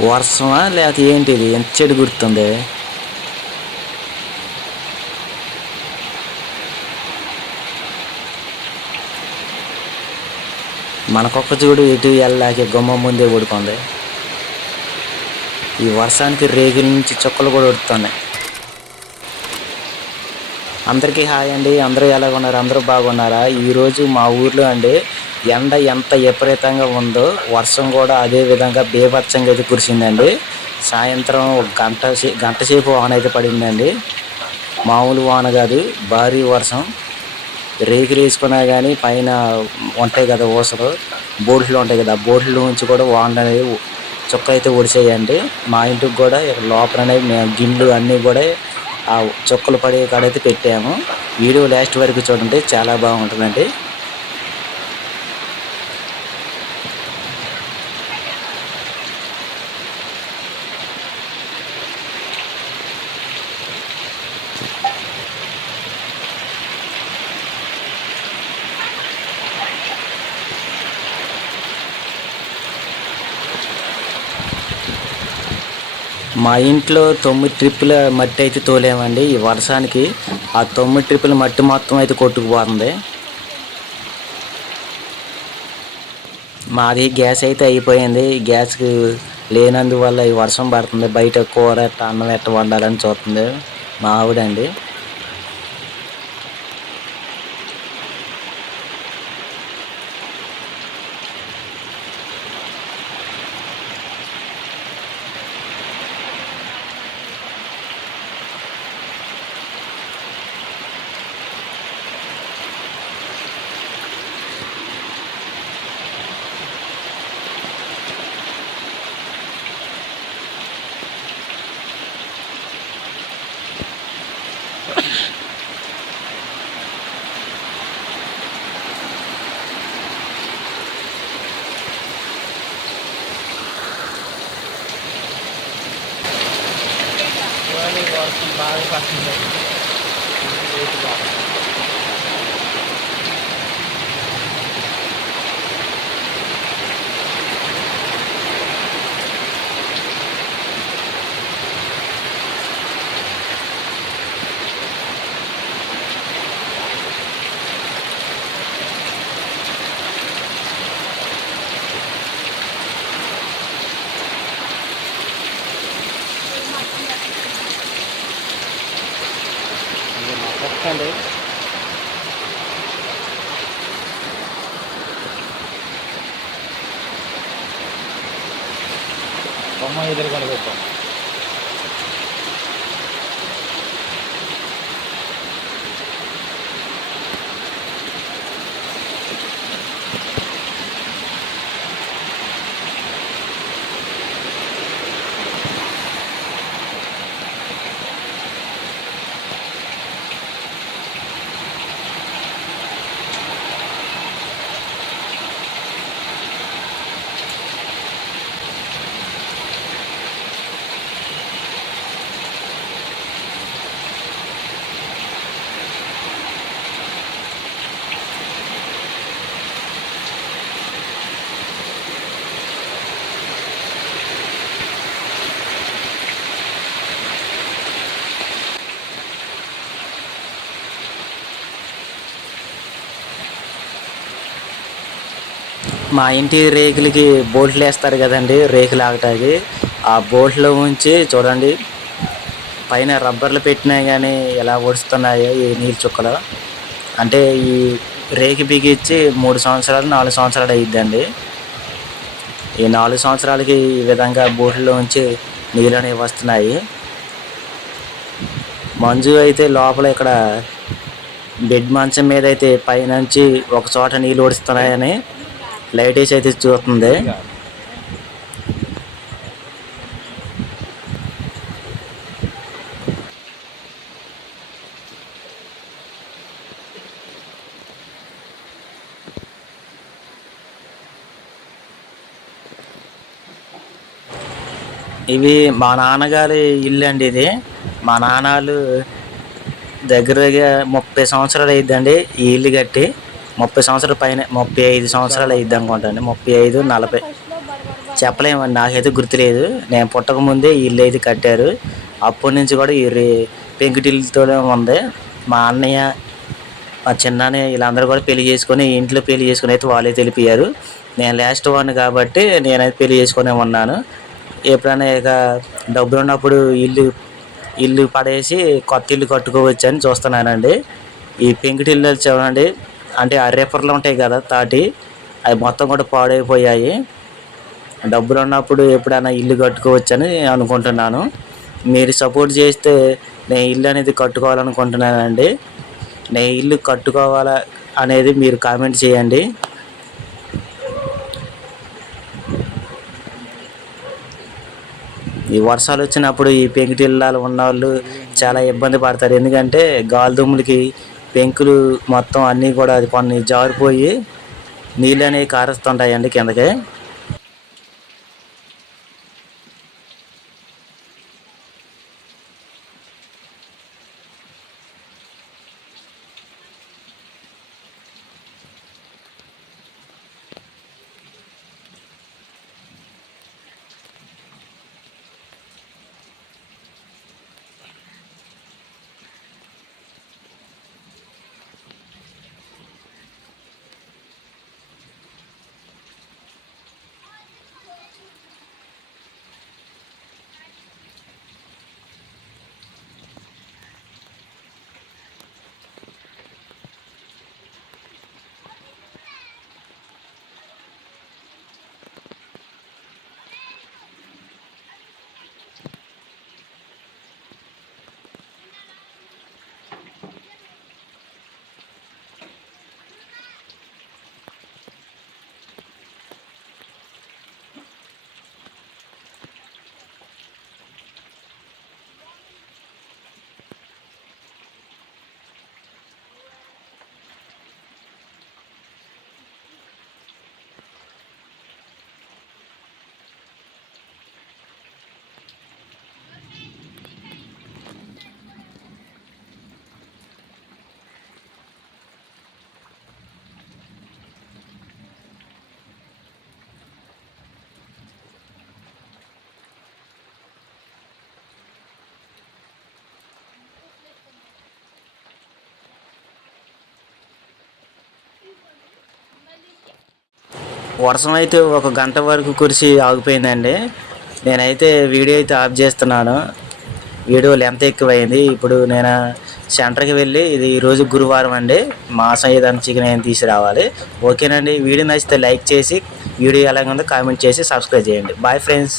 వర్షమా లేకపోతే ఏంటిది ఎంత చెడు గుర్తుంది. మనకొక్క చూడు ఎటు వెళ్ళాక గుమ్మం ముందే పడుకుంది. ఈ వర్షానికి రేగుల నుంచి చుక్కలు కూడా ఉడుతున్నాయి. అందరికీ హాయ్ అండి. అందరూ ఎలాగున్నారు? అందరూ బాగున్నారా? ఈరోజు మా ఊర్లో అండి ఎండ ఎంత విపరీతంగా ఉందో వర్షం కూడా అదే విధంగా బీభత్సంగా అయితే కురిసిందండి. సాయంత్రం ఒక గంట సేపు వాన అయితే పడిందండి. మామూలు వాన కాదు, భారీ వర్షం. రేకులు వేసుకున్నా కానీ పైన ఉంటాయి కదా ఊసలు, బోట్లు ఉంటాయి కదా, ఆ బోట్ల నుంచి కూడా వానలు అనేవి చుక్క అయితే ఒడిసేయండి. మా ఇంటికి కూడా లోపల అనేవి మేము గిన్నెలు అన్నీ కూడా ఆ చుక్కలు పడే కాడైతే పెట్టాము. వీడియో లాస్ట్ వరకు చూడండి, చాలా బాగుంటుందండి. మా ఇంట్లో 9 ట్రిప్పుల మట్టి అయితే తోలేమండి. ఈ వర్షానికి ఆ 9 ట్రిప్పుల మట్టి మొత్తం అయితే కొట్టుకుపోతుంది. మాది గ్యాస్ అయితే అయిపోయింది. గ్యాస్కి లేనందువల్ల ఈ వర్షం పడుతుంది. బయట కూర అన్నం ఎట్ట వండాలని చూస్తుంది మా ఆవిడండి. బాగా పడుతుంది. అండి బొమ్మ ఎదురుకొని పెట్టాం. మా ఇంటి రేకులకి బోట్లు వేస్తారు కదండి, రేకులు ఆగటానికి. ఆ బోట్లో ఉంచి చూడండి పైన రబ్బర్లు పెట్టినా కానీ ఎలా ఒడుస్తున్నాయో ఈ నీళ్ళు చుక్కలు. అంటే ఈ రేకు బిగించి 3 సంవత్సరాలు 4 సంవత్సరాలు అయ్యిద్దండి. ఈ 4 సంవత్సరాలకి ఈ విధంగా బోట్లో ఉంచి నీళ్ళు అనేవి వస్తున్నాయి. మంజు అయితే లోపల ఇక్కడ బెడ్ మంచం మీద అయితే పైనుంచి ఒక చోట నీళ్ళు ఒడుస్తున్నాయని లైట్ వేసి అయితే చూస్తుంది. ఇవి మా నాన్నగారి ఇల్లు అండి. ఇది మా నాన్నలు దగ్గర దగ్గర 30 సంవత్సరాలు అయ్యిద్దండి ఈ ఇల్లు కట్టి. 30 సంవత్సరాల పైన, 35 సంవత్సరాలు అయ్యిద్ది అనుకుంటాండి. 35, 40 చెప్పలేమండి, నాకైతే గుర్తులేదు. నేను పుట్టకముందే ఈ ఇల్లు అయితే కట్టారు. అప్పటి నుంచి కూడా ఈ పెంకుటిల్లుతోనే ఉంది. మా అన్నయ్య, మా చిన్నయ్య వీళ్ళందరూ కూడా పెళ్లి చేసుకొని ఇంట్లో పెళ్లి చేసుకుని అయితే వాళ్ళే తెలిపారు. నేను లాస్ట్ వన్ కాబట్టి నేనైతే పెళ్లి చేసుకునే ఉన్నాను. ఎప్పుడైనా ఇక డబ్బులు ఉన్నప్పుడు ఇల్లు ఇల్లు పడేసి కొత్త ఇల్లు కట్టుకోవచ్చు అని చూస్తున్నానండి. ఈ పెంకుటిల్లు చూడండి, అంటే ఆ రేపర్లు ఉంటాయి కదా తాటి, అవి మొత్తం కూడా పాడైపోయాయి. డబ్బులు ఉన్నప్పుడు ఎప్పుడైనా ఇల్లు కట్టుకోవచ్చని అనుకుంటున్నాను. మీరు సపోర్ట్ చేస్తే నేను ఇల్లు అనేది కట్టుకోవాలనుకుంటున్నానండి. నేను ఇల్లు కట్టుకోవాలా అనేది మీరు కామెంట్ చేయండి. ఈ వర్షాలు వచ్చినప్పుడు ఈ పెంకుటిల్లాలు ఉన్నవాళ్ళు చాలా ఇబ్బంది పడతారు. ఎందుకంటే గాలి దుమ్ములకి పెంకులు మొత్తం అన్నీ కూడా అది కొన్ని జారిపోయి నీళ్ళు అనేవి కారుస్తుంటాయండి కిందకి. వర్షం అయితే ఒక గంట వరకు కురిసి ఆగిపోయిందండి. నేనైతే వీడియో అయితే ఆఫ్ చేస్తున్నాను. వీడియో లెంత్ ఎక్కువైంది. ఇప్పుడు నేను సెంటర్కి వెళ్ళి, ఇది ఈరోజు గురువారం అండి, మాసం ఏదైనా చికెన్ ఏం తీసుకురావాలి. ఓకేనండి, వీడియో నచ్చితే లైక్ చేసి, వీడియో ఎలాగుందో కామెంట్ చేసి సబ్స్క్రైబ్ చేయండి. Bye friends.